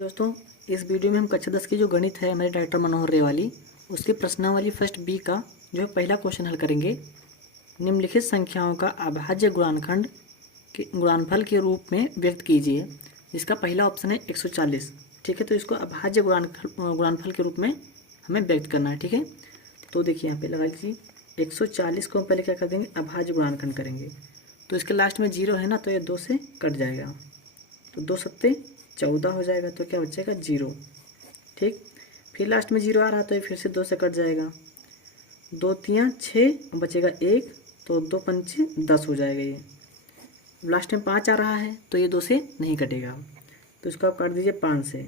दोस्तों, इस वीडियो में हम कक्षा 10 की जो गणित है हमारे डॉक्टर मनोहर रेवाली उसकी प्रश्नावली फर्स्ट बी का जो है पहला क्वेश्चन हल करेंगे। निम्नलिखित संख्याओं का अभाज्य गुणनखंड के गुणनफल के रूप में व्यक्त कीजिए। जिसका पहला ऑप्शन है 140। ठीक है, तो इसको अभाज्य गुणनफल के रूप में हमें व्यक्त करना है। ठीक है, तो देखिए यहाँ पे लगा लीजिए 140 को हम पहले क्या कर देंगे, अभाज्य गुणनखंड करेंगे। तो इसके लास्ट में 0 है ना, तो ये 2 से कट जाएगा, तो 2 सत्ते 14 हो जाएगा, तो क्या बचेगा 0। ठीक, फिर लास्ट में 0 आ रहा तो ये फिर से 2 से कट जाएगा, 2 तियाँ 6 बचेगा 1, तो 2 पंचे 10 हो जाएगा। ये लास्ट में 5 आ रहा है तो ये 2 से नहीं कटेगा, तो इसको आप काट दीजिए 5 से,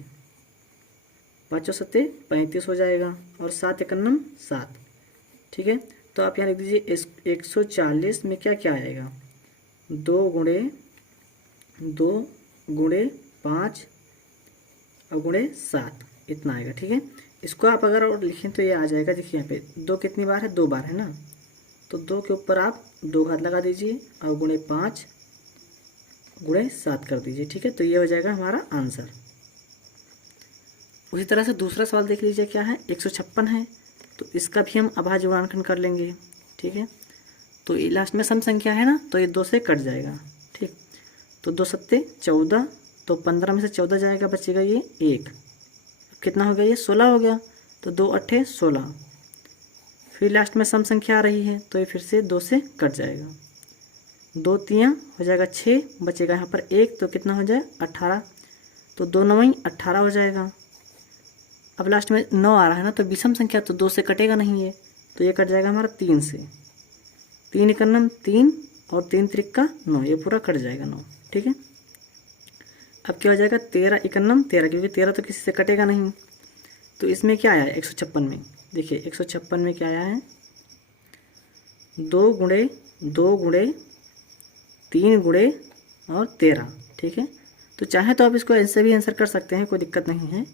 5 सत्ते 35 हो जाएगा, और 7 एकन्नम 7। ठीक है, तो आप यहाँ लिख दीजिए 140 में क्या क्या आएगा, 2 गुणे 5 और गुणे 7 इतना आएगा। ठीक है, इसको आप अगर और लिखें तो ये आ जाएगा। देखिए यहाँ पे 2 कितनी बार है, 2 बार है ना, तो 2 के ऊपर आप 2 घात लगा दीजिए और गुणे 5 गुणे 7 कर दीजिए। ठीक है, तो ये हो जाएगा हमारा आंसर। उसी तरह से दूसरा सवाल देख लीजिए, क्या है 156 है, तो इसका भी हम अभाज्य गुणनखंड कर लेंगे। ठीक है, तो ये लास्ट में सम संख्या है ना, तो ये 2 से कट जाएगा। ठीक, तो 2 सत्ते 14, तो 15 में से 14 जाएगा, बचेगा ये 1, कितना हो गया ये 16 हो गया, तो 2 अट्ठे 16। फिर लास्ट में सम संख्या आ रही है तो ये फिर से 2 से कट जाएगा, 2 तियाँ हो जाएगा 6, बचेगा यहाँ पर 1, तो कितना हो जाए 18, तो 2 नवई 18 हो जाएगा। अब लास्ट में 9 आ रहा है ना, तो विषम संख्या तो 2 से कटेगा नहीं ये, तो ये कट जाएगा हमारा 3 से, 3 एकन्नम 3 और 3 त्रिक्का 9, ये पूरा कट जाएगा 9। ठीक है, अब क्या हो जाएगा 13 एकन्नम 13, क्योंकि 13 तो किसी से कटेगा नहीं। तो इसमें क्या आया है 156 में, देखिए 156 में क्या आया है, 2 गुणे 3 गुणे और 13। ठीक है, तो चाहे तो आप इसको ऐसे भी आंसर कर सकते हैं, कोई दिक्कत नहीं है,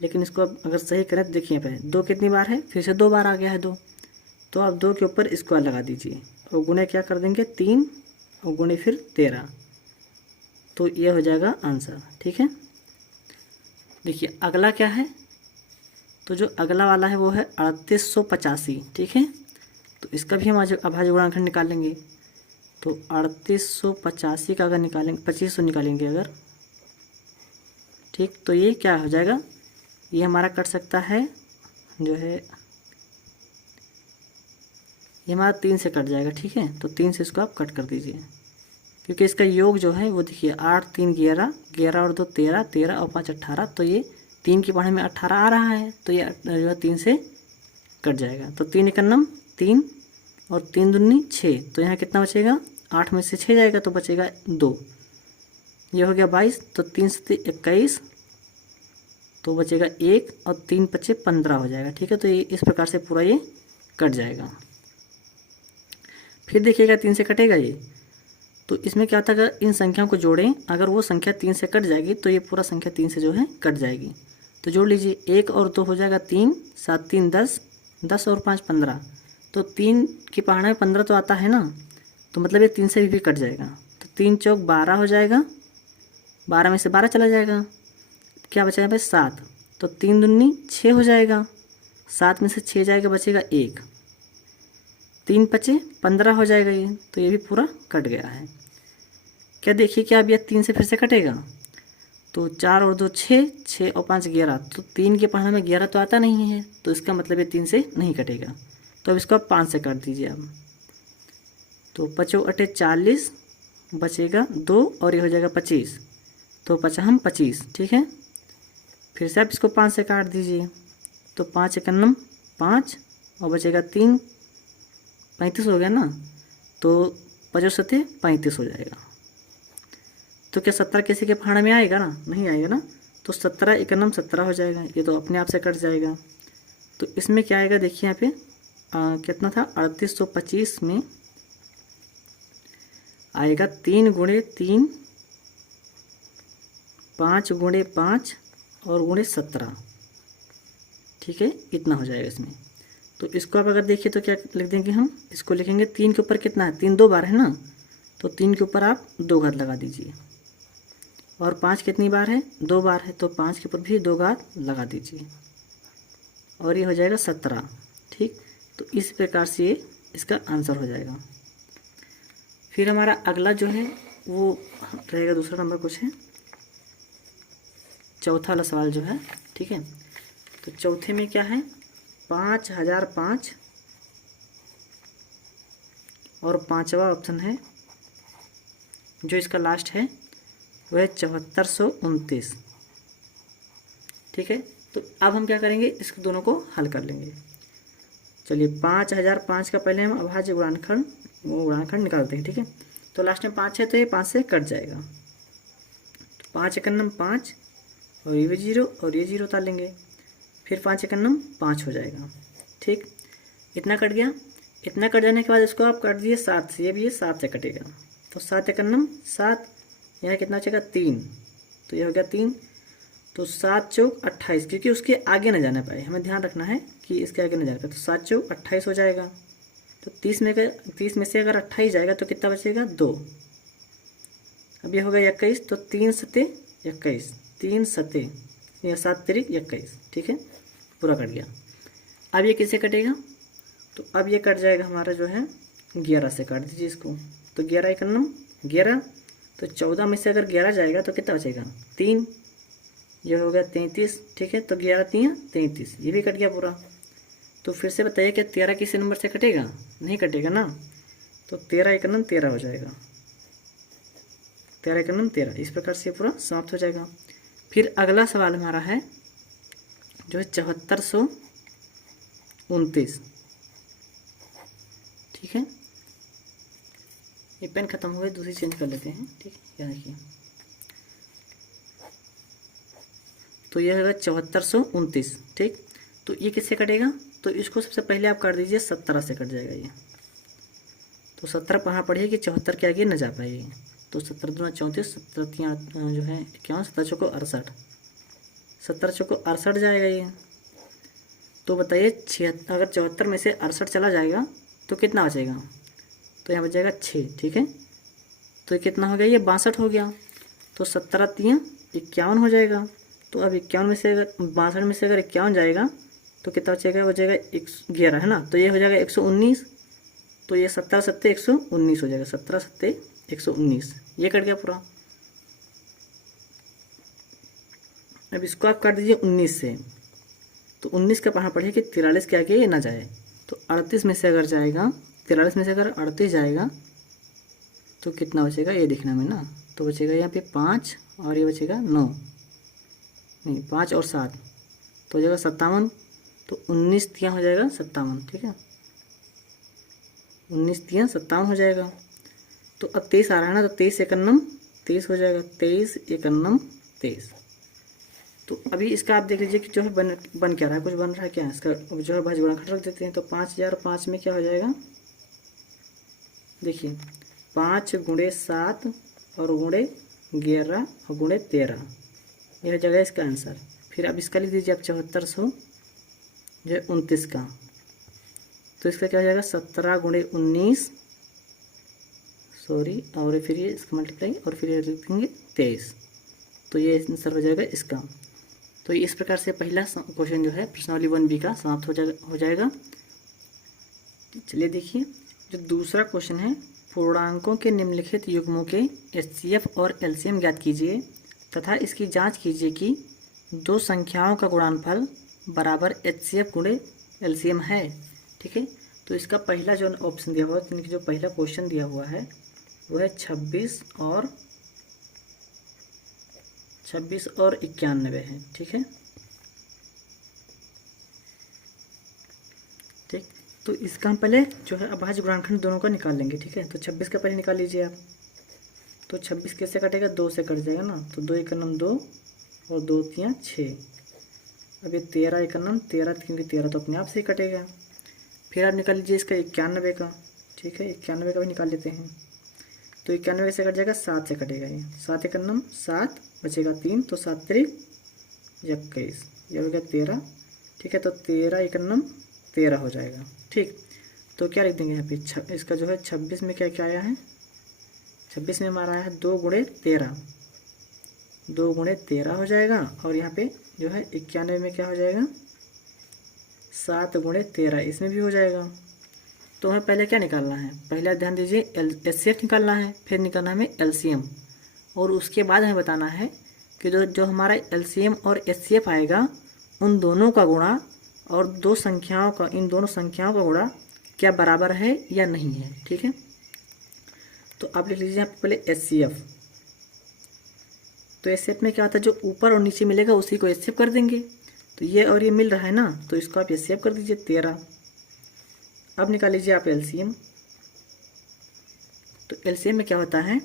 लेकिन इसको आप अगर सही करें तो देखिए पे 2 कितनी बार है, फिर से 2 बार आ गया है 2, तो आप 2 के ऊपर स्क्वायर लगा दीजिए और गुणे क्या कर देंगे 3 और गुणे फिर 13, तो ये हो जाएगा आंसर। ठीक है, देखिए अगला क्या है, तो जो अगला वाला है वो है 3885। ठीक है, तो इसका भी हम आज अभाज्य गुणनखंड निकालेंगे। तो 3885 का अगर निकालेंगे 2500 निकालेंगे अगर, ठीक, तो ये क्या हो जाएगा, ये हमारा कट सकता है जो है, ये हमारा 3 से कट जाएगा। ठीक है, तो 3 से इसको आप कट कर दीजिए, क्योंकि इसका योग जो है वो देखिए 8 3 11, 11 और 2 13, 13 और 5 18, तो ये 3 की पढ़ाई में 18 आ रहा है, तो ये जो है 3 से कट जाएगा। तो 3 एकन्नम 3 और 3 दूनी 6, तो यहाँ कितना बचेगा, 8 में से 6 जाएगा तो बचेगा 2, ये हो गया 22, तो 3 से 21, तो बचेगा 1 और 3 पच्चे 15 हो जाएगा। ठीक है, तो ये इस प्रकार से पूरा ये कट जाएगा। फिर देखिएगा 3 से कटेगा ये, तो इसमें क्या होता है, अगर इन संख्याओं को जोड़ें, अगर वो संख्या 3 से कट जाएगी तो ये पूरा संख्या 3 से जो है कट जाएगी। तो जोड़ लीजिए, 1 और 2 हो जाएगा 3, 7 3 10, 10 और 5 15, तो 3 की पहाड़ा में 15 तो आता है ना, तो मतलब ये 3 से भी कट जाएगा, तो 3 चौक 12 हो जाएगा, 12 में से 12 चला जाएगा, क्या बचेगा भाई 7, तो 3 दूनी 6 हो जाएगा, 7 में से 6 जाएगा, बचेगा 1, 3 पचे 15 हो जाएगा ये, तो ये भी पूरा कट गया है। क्या देखिए, क्या अब यह 3 से फिर से कटेगा, तो 4 और 2 6, 6 और 5 11, तो 3 के पढ़ने में 11 तो आता नहीं है, तो इसका मतलब ये 3 से नहीं कटेगा, तो अब इसको आप 5 से काट दीजिए अब, तो 5 अटे 40, बचेगा 2 और ये हो जाएगा 25, तो 5 25। ठीक है, फिर से आप इसको 5 से काट दीजिए, तो 5 एकन्नम 5 और बचेगा 3, 35 हो गया ना, तो 5 सत्ते 35 हो जाएगा। तो क्या 17 किसी के पहाड़ में आएगा ना, नहीं आएगा ना, तो 17 एकन्नम 17 हो जाएगा, ये तो अपने आप से कट जाएगा। तो इसमें क्या आएगा, देखिए यहाँ पे कितना था 3825 में आएगा 3 गुणे 3, 5 गुणे 5 और गुणे 17। ठीक है, इतना हो जाएगा इसमें। तो इसको आप अगर देखिए तो क्या लिख देंगे हम, इसको लिखेंगे 3 के ऊपर कितना है, 3 2 बार है ना, तो 3 के ऊपर आप 2 घात लगा दीजिए, और 5 कितनी बार है, 2 बार है, तो 5 के ऊपर भी 2 घात लगा दीजिए और ये हो जाएगा 17। ठीक, तो इस प्रकार से ये इसका आंसर हो जाएगा। फिर हमारा अगला जो है वो रहेगा दूसरा नंबर क्वेश्चन, चौथा वाला सवाल जो है। ठीक है, तो चौथे में क्या है, 5005 और पांचवा ऑप्शन है जो इसका लास्ट है वो है 7429। ठीक है, तो अब हम क्या करेंगे, इसको दोनों को हल कर लेंगे। चलिए 5005 का पहले हम अभाज्य गुणनखंड निकालते हैं। ठीक है, तो लास्ट में 5 है तो ये 5 से कट जाएगा, तो 5 एकन्नम 5 और ये भी 0 और ये 0 उतार लेंगे, फिर 5 एकन्नम 5 हो जाएगा। ठीक, इतना कट गया। इतना कट जाने के बाद इसको आप काट दिए 7 से, ये भी ये 7 से कटेगा, तो 7 एकन्नम 7, यहाँ कितना बचेगा 3, तो ये हो गया 3, तो 7 चौक 28, क्योंकि उसके आगे न जाना पाए, हमें ध्यान रखना है कि इसके आगे न जाना पाए, तो 7 चौक 28 हो जाएगा। तो 30 में से अगर 28 जाएगा तो कितना बचेगा 2, अब ये हो गया 21, तो 3 सते 21, 3 सते या 7 तिरिक 21। ठीक है, पूरा कट गया। अब ये किससे कटेगा, तो अब ये कट जाएगा हमारा जो है 11 से, काट दीजिए इसको, तो 11 एकन्नम 11, तो 14 में से अगर 11 जाएगा तो कितना बचेगा 3, ये हो गया 33। ठीक है, तो 11 3 33, ये भी कट गया पूरा। तो फिर से बताइए कि 13 किसी नंबर से कटेगा, नहीं कटेगा ना, तो 13 एकन्नम 13 हो जाएगा, 13 एकन्नम 13, इस प्रकार से पूरा समाप्त हो जाएगा। फिर अगला सवाल हमारा है जो है 7429। ठीक है, ये पेन खत्म हो गई, दूसरी चेंज कर लेते हैं। ठीक है, यहाँ देखिए, तो यह होगा 7429। ठीक, तो ये किससे कटेगा, तो इसको सबसे पहले आप काट दीजिए 17 से कट जाएगा ये, तो 17 कहाँ पढ़िए कि 74 के आगे न जा पाएगी, तो 17 दूना 34, 17 जो है 51, 17 चौको 68, 17 चौको 68 जाएगा ये। तो बताइए अगर 74 में से 68 चला जाएगा तो कितना बचेगा, तो यहाँ बच जाएगा 6। ठीक है, तो ये कितना हो गया, ये 62 हो गया, तो 17 3 51 हो जाएगा। तो अब 51 में से अगर 62 में से अगर 51 जाएगा तो कितना बचेगा 11 है ना, तो ये हो जाएगा 119, तो ये 17 सत्ते 119 हो जाएगा, 17 सत्ते 119, ये कट गया पूरा। अब इसको आप काट दीजिए 19 से, तो 19 का कहाँ पढ़िए कि 43 के आगे ये ना जाए, तो 38 में से अगर जाएगा, 43 में से अगर 38 जाएगा तो कितना बचेगा ये देखना में ना, तो बचेगा यहाँ पे 5 और ये बचेगा 9, नहीं 5 और 7, तो हो जाएगा 57, तो 19 3 हो जाएगा 57। ठीक है, 19 3 57 हो जाएगा। तो अब 23 आ रहा है ना, तो 23 एकन्नम 23 हो जाएगा, 23 एकन्नम 23। तो अभी इसका आप देख लीजिए कि जो है बन क्या रहा है, कुछ बन रहा है क्या, इसका जो है भाज्य गुणनखंड रख देते हैं। तो 5005 में क्या हो जाएगा, देखिए 5 गुणे 7 और गुणे 11 और गुणे 13, यह हो जाएगा इसका आंसर। फिर अब इसका लिख दीजिए आप 7400 जो है 29 का, तो इसका क्या हो जाएगा 17 गुणे 19, सॉरी, और फिर ये इसका मल्टीप्लाई और फिर ये लिखेंगे 23, तो ये आंसर हो जाएगा इसका। तो इस प्रकार से पहला क्वेश्चन जो है प्रश्नावली 1B का समाप्त हो जाएगा। चलिए देखिए, जो दूसरा क्वेश्चन है, पूर्णांकों के निम्नलिखित युग्मों के HCF और LCM ज्ञात कीजिए तथा इसकी जांच कीजिए कि दो संख्याओं का गुणनफल बराबर HCF गुणे LCM है। ठीक है, तो इसका पहला जो ऑप्शन दिया हुआ है, जो पहला क्वेश्चन दिया हुआ है वो है 26 और 91 है। ठीक है, ठीक, तो इसका हम पहले जो है अभाज्य गुणनखंड दोनों का निकाल लेंगे। ठीक है, तो 26 का पहले निकाल लीजिए आप, तो 26 कैसे कटेगा, 2 से कट जाएगा ना, तो 2 एकन्नम 2 और 2 3 6। अब ये 13 एकन्नम 13, क्योंकि 13 तो अपने आप से ही कटेगा। फिर आप निकाल लीजिए इसका 91 का। ठीक है, 91 का भी निकाल लेते हैं, तो 91 से कट जाएगा, 7 से कटेगा ये, 7 एकन्नम 7 बचेगा 3, तो 7 तिरिक 21, ये हो गया 13। ठीक है, तो 13 एकन्नम 13 हो जाएगा। ठीक, तो क्या लिख देंगे यहाँ पे, इसका जो है 26 में क्या क्या आया है, 26 में हमारा आया है 2 गुणे 13, 2 गुणे 13 हो जाएगा, और यहाँ पे जो है 91 में क्या हो जाएगा, 7 गुणे 13, इसमें भी हो जाएगा। तो हमें पहले क्या निकालना है, पहले ध्यान दीजिए HCF निकालना है, फिर निकालना है हमें LCM, और उसके बाद हमें बताना है कि जो हमारा LCM और HCF आएगा उन दोनों का गुणा और इन दोनों संख्याओं का गुणा क्या बराबर है या नहीं है। ठीक है, तो आप लिख लीजिए यहाँ पे पहले HCF। तो HCF में क्या होता है, जो ऊपर और नीचे मिलेगा उसी को HCF कर देंगे। तो ये और ये मिल रहा है ना, तो इसको आप HCF कर दीजिए 13। अब निकाल लीजिए आप LCM। तो LCM में क्या होता है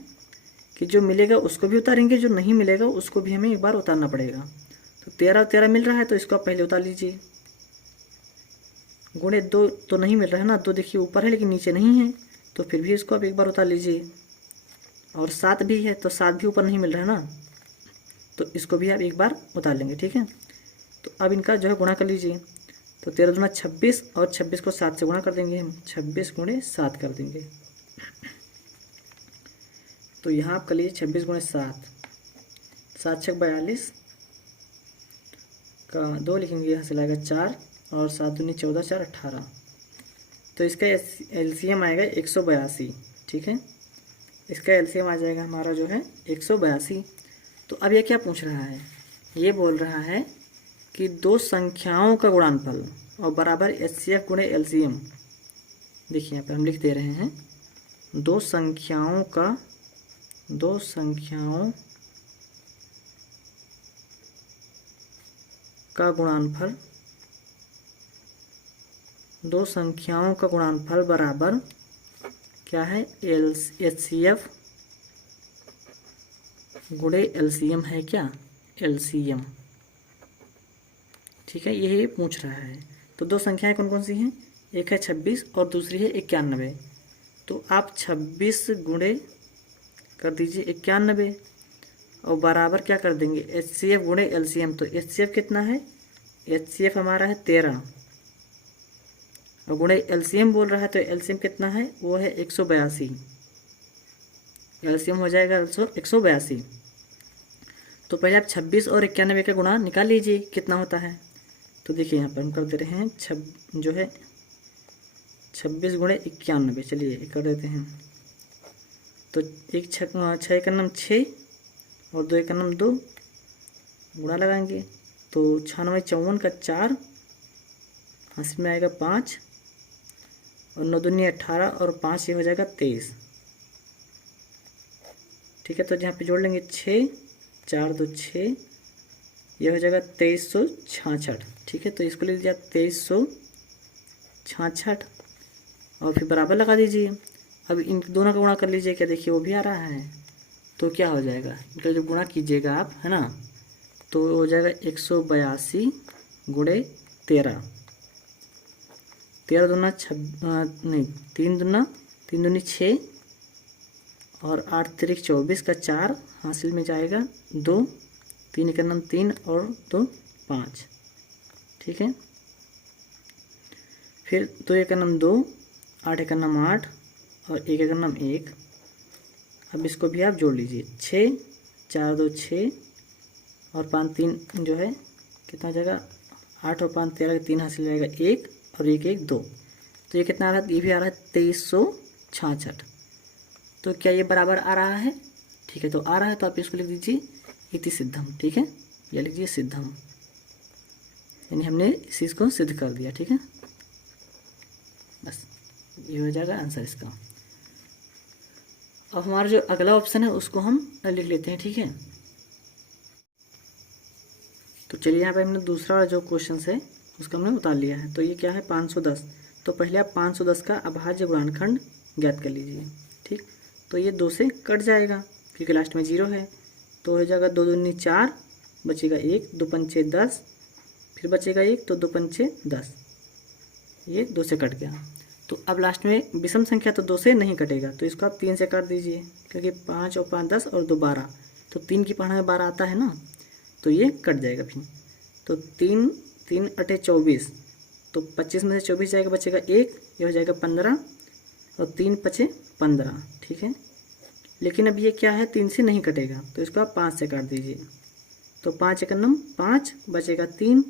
कि जो मिलेगा उसको भी उतारेंगे, जो नहीं मिलेगा उसको भी हमें एक बार उतारना पड़ेगा। तो 13 और 13 मिल रहा है, तो इसको आप पहले उतार लीजिए। गुणे 2 तो नहीं मिल रहा है ना, 2 देखिए ऊपर है लेकिन नीचे नहीं है, तो फिर भी इसको आप एक बार उतार लीजिए। और 7 भी है, तो 7 भी ऊपर नहीं मिल रहा है ना, तो इसको भी आप एक बार उतार लेंगे। ठीक है, तो अब इनका जो है गुणा कर लीजिए। तो 13 दूना 26, और 26 को 7 से गुणा कर देंगे हम, 26 गुणे 7 कर देंगे। तो यहाँ आप कर लीजिए 26 गुणे 7, 7 छक 42 का 2 लिखेंगे, यहाँ से लाएगा 4, और 7 दूनी 14, 4 18। तो इसका LCM आएगा 182। ठीक है, इसका LCM आ जाएगा हमारा जो है 182। तो अब ये क्या पूछ रहा है, ये बोल रहा है कि दो संख्याओं का गुणनफल और बराबर HCF गुणे LCM। देखिए यहाँ पर हम लिख दे रहे हैं, दो संख्याओं का गुणनफल, दो संख्याओं का गुणनफल बराबर क्या है, HCF गुणे LCM है क्या, LCM। ठीक है, यही पूछ रहा है। तो दो संख्याएं कौन कौन सी हैं, एक है 26 और दूसरी है 91। तो आप 26 गुणे कर दीजिए 91, और बराबर क्या कर देंगे, HCF गुणे LCM। तो HCF कितना है, HCF हमारा है 13, और गुणे LCM बोल रहा है, तो LCM कितना है, वो है 182। LCM हो जाएगा 182। तो पहले आप 26 और 91 का गुणा निकाल लीजिए कितना होता है। तो देखिए यहाँ पर हम कर दे रहे हैं जो है 26 गुणे 91, चलिए कर देते हैं। तो 6 एक नम 6 और 2 एक नम 2, गुणा लगाएंगे तो 96 54 का 4, हासिल में आएगा 5, और 9 दूनी 18, और 5 ये हो जाएगा 23। ठीक है, तो यहाँ पे जोड़ लेंगे 6, 4 2 6, यह हो जाएगा 2366। ठीक है, तो इसको ले लीजिए 2366, और फिर बराबर लगा दीजिए। अब इन दोनों का गुणा कर लीजिए, क्या देखिए वो भी आ रहा है। तो क्या हो जाएगा, मतलब जब गुणा कीजिएगा आप, है ना, तो हो जाएगा 182 गुणे 13, 13 दूना 3 दूनी 6, और 8 3 24 का 4, हासिल में जाएगा 2, 3 एक नम 3, और 2 5। ठीक है, फिर 2 एक नम 2, 8 एक नम 8, और 1 एक नम 1। अब इसको भी आप जोड़ लीजिए, 6 4 2 6, और 5 3 जो है कितना जाएगा, 8 और 5 13, 3 हासिल जाएगा 1, और 1 1 2। तो ये कितना आ रहा है, ये भी आ रहा है 2366। तो क्या ये बराबर आ रहा है। ठीक है, तो आ रहा है, तो आप इसको लिख दीजिए इति सिद्धम। ठीक है, या लिख दीजिए सिद्धम, यानी हमने इस चीज़ को सिद्ध कर दिया। ठीक है, बस ये हो जाएगा आंसर इसका। अब हमारा जो अगला ऑप्शन है उसको हम लिख लेते हैं। ठीक है, तो चलिए यहाँ पे हमने दूसरा जो क्वेश्चन है उसका हमने उतार लिया है। तो ये क्या है, 510। तो पहले आप 510 का अभाज्य गुणनखंड ज्ञात कर लीजिए। ठीक, तो ये 2 से कट जाएगा क्योंकि लास्ट में 0 है, तो हो जाएगा 2 दूनी 4, बचेगा 1, 2 पंचे 10, फिर बचेगा 1, तो 2 पंचे 10, ये 2 से कट गया। तो अब लास्ट में विषम संख्या तो 2 से नहीं कटेगा, तो इसको आप 3 से काट दीजिए, क्योंकि 5 और 5 10 और 2 12, तो 3 की पढ़ा में 12 आता है ना, तो ये कट जाएगा फिर। तो 3 3 8 24, तो 25 में से 24 जाएगा, बचेगा 1, ये हो जाएगा 15, और 3 5 15। ठीक है, लेकिन अब ये क्या है, 3 से नहीं कटेगा, तो इसको आप 5 से काट दीजिए। तो 5 एकम 5 बचेगा 3,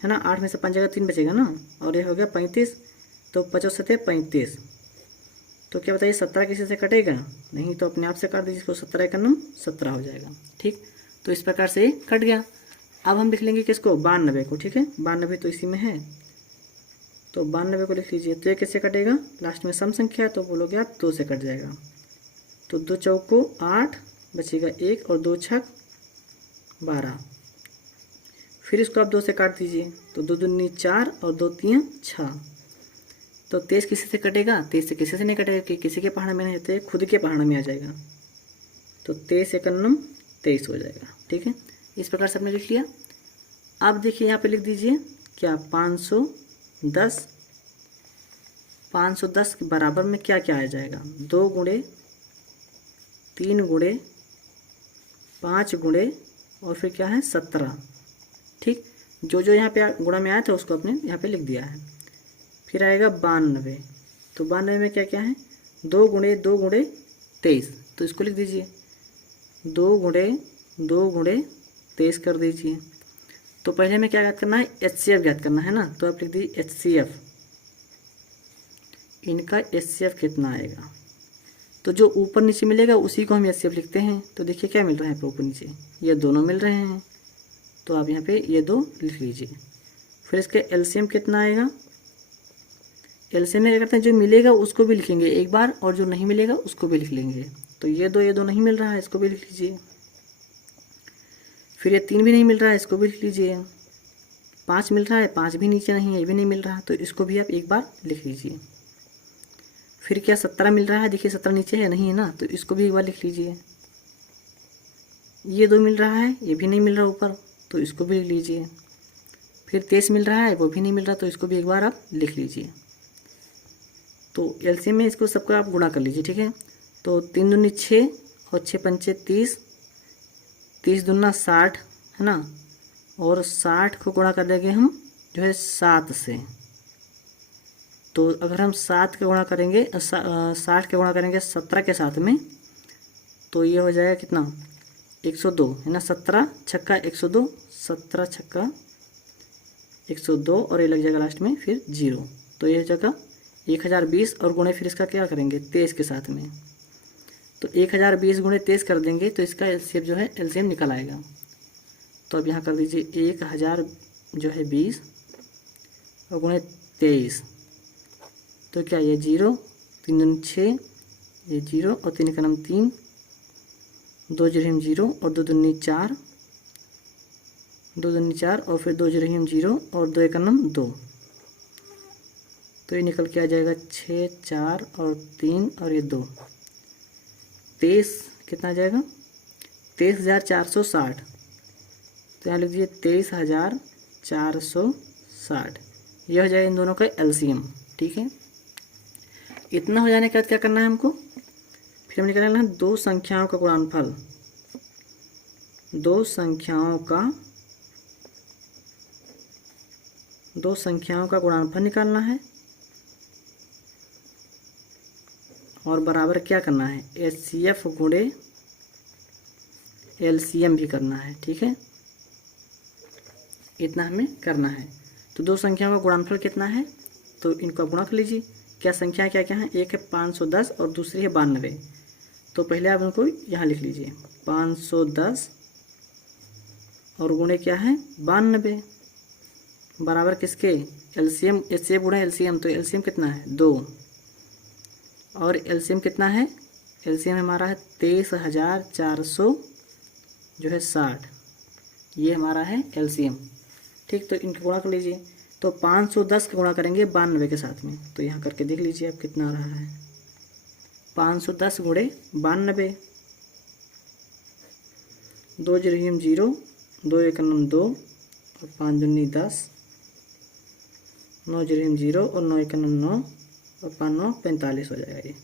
है ना, 8 में से 5 जगह 3 बचेगा ना, और ये हो गया 35। तो 50 सत्ते 35। तो क्या बताइए 17 किसी से कटेगा नहीं, तो अपने आप से काट दीजिए इसको, 17 एकम 17 हो जाएगा। ठीक, तो इस प्रकार से कट गया। अब हम लिख लेंगे किसको, 92 को। ठीक है, 92 तो इसी में है, तो 92 को लिख लीजिए। तो ये कैसे कटेगा, लास्ट में सम संख्या है तो बोलोगे आप 2 से कट जाएगा। तो 2 चौको 8 बचेगा 1 और 2 छक 12। फिर इसको आप 2 से काट दीजिए, तो 2 दूनी 4 और 2 तीन 6। तो 23 किसी से कटेगा, 23 से किसी से नहीं कटेगा कि किसी के पहाड़ में नहीं रहते, खुद के पहाड़ में आ जाएगा। तो 23 एकम 23 हो जाएगा। ठीक है, इस प्रकार से आपने लिख लिया। अब देखिए यहाँ पे लिख दीजिए क्या, 510। 510 के बराबर में क्या क्या आ जाएगा, 2 गुणे 3 गुणे 5 गुणे और फिर क्या है 17। ठीक, जो जो यहाँ पे गुणा में आया था उसको आपने यहाँ पे लिख दिया है। फिर आएगा 92। तो 92 में क्या क्या है, 2 गुणे 2 गुणे 23, तो इसको लिख दीजिए 2 गुणे 2 गुणे 23 कर दीजिए। तो पहले हमें क्या ज्ञात करना है, HCF ज्ञात करना है ना, तो आप लिख दीजिए HCF। इनका HCF कितना आएगा, तो जो ऊपर नीचे मिलेगा उसी को हम HCF लिखते हैं। तो देखिए क्या मिल रहा है ऊपर नीचे, ये दोनों मिल रहे हैं, तो आप यहाँ पे ये 2 लिख लीजिए। फिर इसके LCM कितना आएगा, LCM में क्या करते हैं, जो मिलेगा उसको भी लिखेंगे एक बार और जो नहीं मिलेगा उसको भी लिख लेंगे। तो ये दो नहीं मिल रहा है, इसको भी लिख लीजिए। फिर ये 3 भी नहीं मिल रहा है, इसको भी लिख लीजिए। 5 मिल रहा है, 5 भी नीचे नहीं है, ये भी नहीं मिल रहा, तो इसको भी आप एक बार लिख लीजिए। फिर क्या 17 मिल रहा है, देखिए 17 नीचे है नहीं है ना, तो इसको भी एक बार लिख लीजिए। ये 2 मिल रहा है, ये भी नहीं मिल रहा ऊपर, तो इसको भी लिख लीजिए। फिर 23 मिल रहा है, वो भी नहीं मिल रहा, तो इसको भी एक बार आप लिख लीजिए। तो LCM में इसको सबको आप गुणा कर लीजिए। ठीक है, तो 3 दूनी 6 और 6 पंचे 30, 30 दूना 60 है ना, और 60 को गुणा कर देंगे हम जो है 7 से। तो अगर हम 7 के गुणा करेंगे 60 के गुणा करेंगे 17 के साथ में, तो ये हो जाएगा कितना, 102 है ना, 17 छक्का 102, 17 छक्का 102 और ये लग जाएगा लास्ट में फिर 0। तो ये हो जाएगा 1020 और गुणे फिर इसका क्या करेंगे 23 के साथ में। तो 1020 गुणे 23 कर देंगे तो इसका LCM जो है LCM निकल आएगा। तो अब यहाँ कर दीजिए 1000 जो है 20 और गुणे 23, तो क्या ये 0, 3 दूनी 6, ये 0 और 3 का नाम 3, 2 जीरो 0 और 2 दूनी 4, 2 दूनी 4 और फिर 2 जीरो 0 और 2 का नाम 2, तो ये निकल के आ जाएगा 6, 4 और 3 और ये 2, 23 कितना आ जाएगा 23,460। तो यहाँ लिख दीजिए 23,460, ये हो जाएगा इन दोनों का LCM। ठीक है, इतना हो जाने के बाद क्या करना है हमको, फिर हम निकालना है दो संख्याओं का गुणनफल। दो संख्याओं का गुणनफल निकालना है और बराबर क्या करना है, HCF गुणे LCM भी करना है। ठीक है, इतना हमें करना है। तो दो संख्याओं का गुणनफल कितना है, तो इनको गुणा कर लीजिए। क्या संख्या क्या क्या है, एक है 510 और दूसरी है 92। तो पहले आप इनको यहाँ लिख लीजिए 510 और गुणे क्या है 92 बराबर किसके, LCM, HCF गुणे LCM। तो LCM कितना है 2 और LCM कितना है, LCM हमारा है 23,400 जो है 60, ये हमारा है LCM। ठीक, तो इनके गुणा कर लीजिए। तो 510 का गुणा करेंगे 92 के साथ में, तो यहाँ करके देख लीजिए अब कितना आ रहा है, 510 गुणे 92, 2 जीरो 0, 2 एक 2 और 5 दूनी 10, 9 जीरो 0 और 9 एक 9 और 5 9 45 हो जाएगा। ये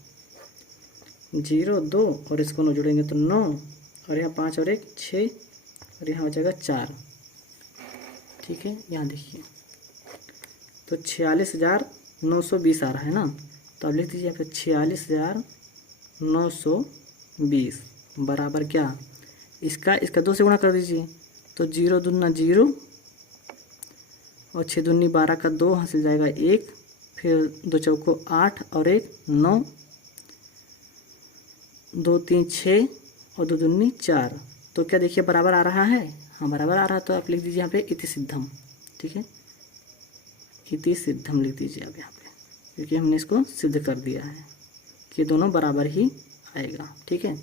0 2 और इसको 9 जोड़ेंगे तो 9 और यहाँ 5 और 1 6 और यहाँ हो जाएगा 4। ठीक है, यहाँ देखिए तो 46,920 आ रहा है ना, तो अब लिख दीजिए यहाँ पे 46,920 20 बराबर क्या, इसका 2 से गुणा कर दीजिए, तो 0 दूना 0 और 6 दूनी 12 का 2 हासिल जाएगा 1, फिर 2 चौको 8 और 1 9, 2 3 6 और 2 दूनी 4। तो क्या देखिए बराबर आ रहा है, हाँ बराबर आ रहा है। तो आप लिख दीजिए यहाँ पे इति सिद्धम, ठीक है, इति सिद्धम लिख दीजिए आप यहाँ पे, क्योंकि हमने इसको सिद्ध कर दिया है कि दोनों बराबर ही आएगा, ठीक है।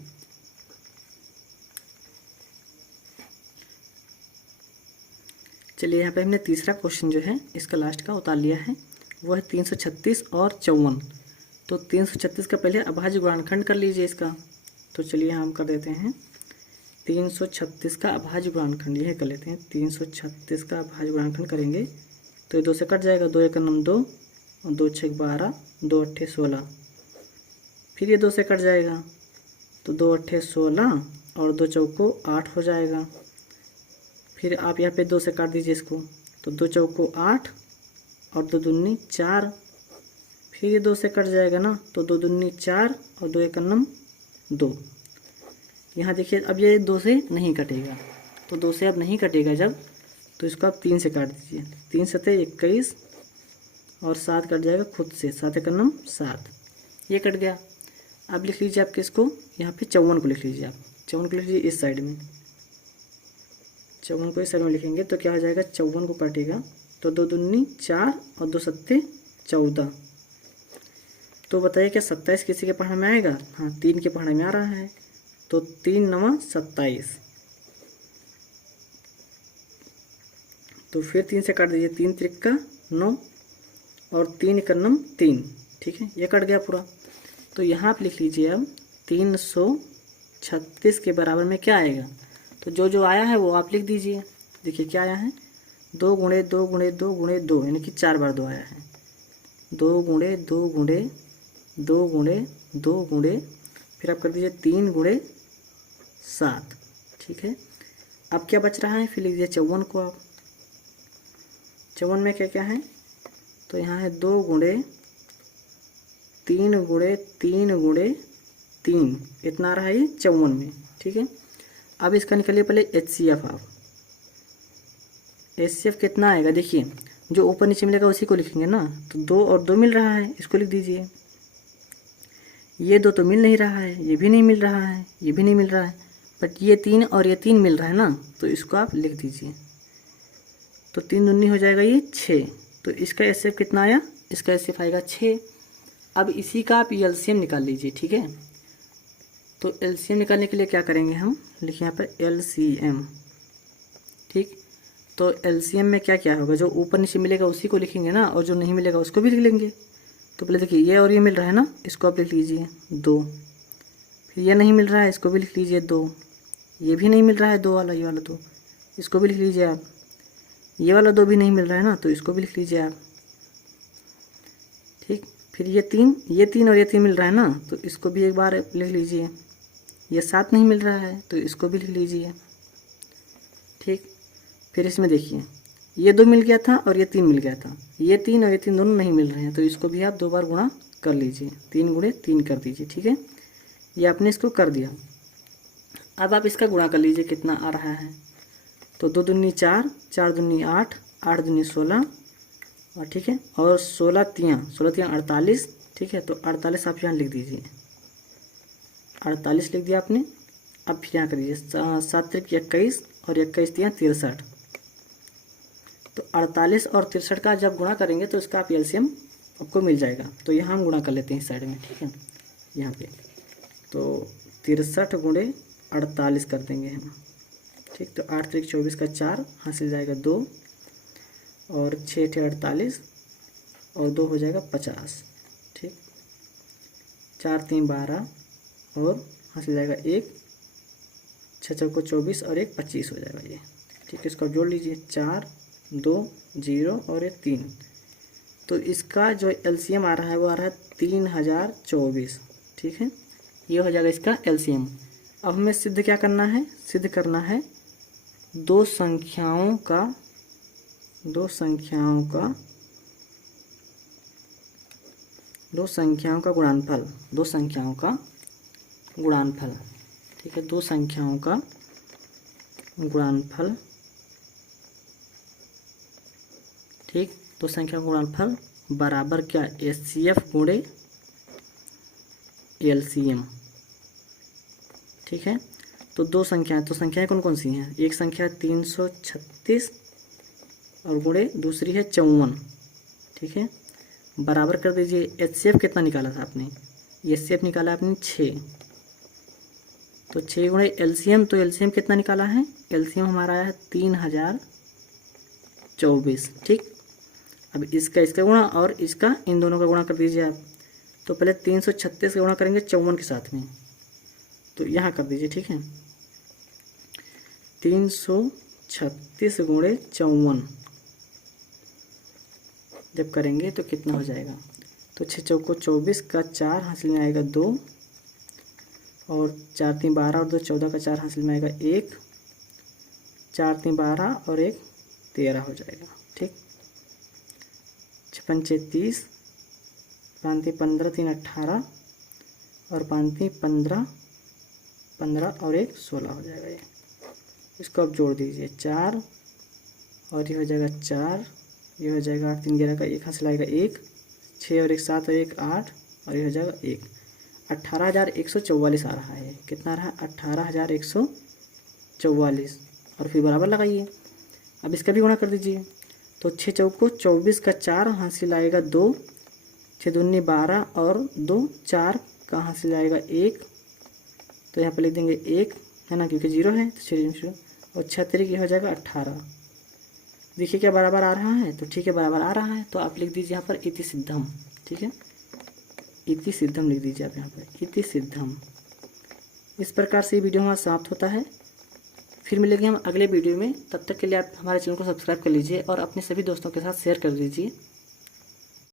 चलिए यहाँ पे हमने तीसरा क्वेश्चन जो है इसका लास्ट का उतार लिया है, वो है 336 और 54। तो 336 का पहले अभाज्य गुणनखंड कर लीजिए इसका। तो चलिए हम कर देते हैं 336 का अभाज्य गुणनखंड, यह कर लेते हैं। 336 का अभाज्य गुणनखंड करेंगे तो ये 2 से कट जाएगा, 2 एक नम 2 और 2 6 12, 2 अट्ठे 16, फिर ये 2 से कट जाएगा तो 2 अट्ठे 16 और 2 चौको 8 हो जाएगा। फिर आप यहाँ पे 2 से काट दीजिए इसको, तो 2 चौको 8 और 2 दूनी 4, फिर ये 2 से कट जाएगा ना, तो 2 दूनी 4 और 2 एक नम 2। यहाँ देखिए अब ये 2 से नहीं कटेगा, तो 2 से अब नहीं कटेगा जब, तो इसको आप 3 से काट दीजिए। 3 सते 21 और 7 कट जाएगा खुद से, 7 एक नम 7, ये कट गया। अब लिख लीजिए आप किसको, यहाँ पे 54 को लिख लीजिए आप, 54 को लिख लीजिए इस साइड में, 54 को इस साइड में लिखेंगे तो क्या हो जाएगा, 54 को काटेगा तो 2 दूनी 4 और 2 सत्ते 14। तो बताइए क्या 27 किसी के पढ़ने में आएगा, हाँ 3 के पढ़ने में आ रहा है, तो 3 9 27, तो फिर 3 से काट दीजिए, 3 त्रिक्का 9 और 3 एक नम 3, ठीक है, ये कट गया पूरा। तो यहाँ आप लिख लीजिए अब 336 के बराबर में क्या आएगा, तो जो जो आया है वो आप लिख दीजिए। देखिए क्या आया है, 2 गुणे 2 गुणे 2 गुणे 2, यानी कि 4 बार 2 आया है, 2 गुणे 2 गुणे 2 गुणे 2 गुणे, फिर आप कर दीजिए 3 गुणे 7, ठीक है। अब क्या बच रहा है, फिर लिख दीजिए 54 को आप। 54 में क्या क्या है, तो यहाँ है 2 गुणे 3 गुणे 3 गुणे 3, इतना आ रहा है ये 54 में, ठीक है। अब इसका निकालिए पहले HCF आप, HCF कितना आएगा, देखिए जो ऊपर नीचे मिलेगा उसी को लिखेंगे ना, तो 2 और 2 मिल रहा है, इसको लिख दीजिए। ये 2 तो मिल नहीं रहा है, ये भी नहीं मिल रहा है, ये भी नहीं मिल रहा है, बट ये 3 और ये 3 मिल रहा है ना, तो इसको आप लिख दीजिए। तो 3 दूनी हो जाएगा ये 6, तो इसका HCF कितना आया, इसका HCF आएगा 6। अब इसी का आप LCM निकाल लीजिए, ठीक है। तो LCM निकालने के लिए क्या करेंगे हम, लिखिए यहाँ पर LCM, ठीक। तो LCM में क्या क्या होगा, जो ऊपर नीचे मिलेगा उसी को लिखेंगे ना, और जो नहीं मिलेगा उसको भी लिख लेंगे। तो पहले देखिए ये और ये मिल रहा है ना, इसको आप लिख लीजिए 2, फिर ये नहीं मिल रहा है, इसको भी लिख लीजिए 2, ये भी नहीं मिल रहा है 2 वाला, ये वाला 2, इसको भी लिख लीजिए आप। ये वाला 2 भी नहीं मिल रहा है ना, तो इसको भी लिख लीजिए आप, ठीक। फिर ये 3 और ये 3 मिल रहा है ना, तो इसको भी एक बार लिख लीजिए। ये 7 नहीं मिल रहा है, तो इसको भी लिख लीजिए, ठीक। फिर इसमें देखिए ये 2 मिल गया था और ये 3 मिल गया था, ये 3 और ये 3 दोनों नहीं मिल रहे हैं, तो इसको भी आप 2 बार गुणा कर लीजिए, 3 गुणे 3 कर दीजिए, ठीक है। ये आपने इसको कर दिया। अब आप इसका गुणा कर लीजिए कितना आ रहा है, तो 2 दूनी 4, 4 दूनी 8, 8 दूनी 16, और ठीक है, और 16 तियाँ 48, ठीक है। तो 48 आप यहाँ लिख दीजिए, 48 लिख दिया आपने। अब फिर यहाँ कर दीजिए 7 त्रिक 21 और 21 तियाँ 63, तो 48 और 63 का जब गुणा करेंगे तो इसका आप LCM आपको मिल जाएगा। तो यहाँ हम गुणा कर लेते हैं इस साइड में, ठीक है, यहाँ पे तो 63 गुणे 48 कर देंगे हम, ठीक। तो 8 त्रिक 24 का 4 हासिल जाएगा 2, और 6 थे 48 और 2 हो जाएगा 50, ठीक। 4 3 12 और हासिल जाएगा 1, 6 चौको 24 और 1 25 हो जाएगा ये, ठीक। इसको जोड़ लीजिए 4 2 0 और 1 3, तो इसका जो LCM आ रहा है वो आ रहा है 3024, ठीक है। ये हो जाएगा इसका LCM। अब हमें सिद्ध क्या करना है, सिद्ध करना है दो संख्याओं का गुणनफल, दो संख्याओं का गुणनफल, ठीक है, दो संख्याओं का गुणनफल, ठीक, दो संख्याओं का गुणनफल बराबर क्या, HCF गुणे LCM, ठीक है। तो दो संख्याएं, तो संख्याएं कौन कौन सी हैं, एक संख्या 336 और गुणे दूसरी है 54, ठीक है। बराबर कर दीजिए, HCF कितना निकाला था आपने, HCF निकाला आपने 6, तो 6 गुणे LCM, तो LCM कितना निकाला है, LCM हमारा आया है 3024, ठीक। अब इसका इसका गुणा और इसका इन दोनों का गुणा कर दीजिए आप, तो पहले 336 का गुणा करेंगे 54 के साथ में, तो यहाँ कर दीजिए, ठीक है। 336 गुणे 54 जब करेंगे तो कितना हो जाएगा, तो 6 चौको 24 का 4 हासिल में आएगा 2, और 4 3 12 और 2 14 का 4 हासिल में आएगा 1, 4 3 12 और 1 13 हो जाएगा, ठीक। 56 30, 5 15 3 18 और 5 15 15 और 1 16 हो जाएगा ये। इसको आप जोड़ दीजिए, 4 और ये हो जाएगा 4, ये हो जाएगा 8 3 11 का 1 हासिल आएगा 1, 6 और 1 7 और 1 8 और ये हो जाएगा 1, 18,144 आ रहा है, कितना रहा 18,144, और फिर बराबर लगाइए। अब इसका भी गुणा कर दीजिए, तो 6 चौको 24 का 4 हासिल आएगा 2, 6 दूनी 12 और 2 4 का हासिल आएगा 1, तो यहाँ पर लिख देंगे 1 है ना, क्योंकि 0 है तो 6 और 6 तरीके हो जाएगा 18। देखिए क्या बराबर आ रहा है, तो ठीक है बराबर आ रहा है, तो आप लिख दीजिए यहाँ पर इति सिद्धम, ठीक है, इति सिद्धम लिख दीजिए आप यहाँ पर, इति सिद्धम। इस प्रकार से ये वीडियो हमारा समाप्त होता है। फिर मिलेंगे हम अगले वीडियो में, तब तक के लिए आप हमारे चैनल को सब्सक्राइब कर लीजिए और अपने सभी दोस्तों के साथ शेयर कर दीजिए।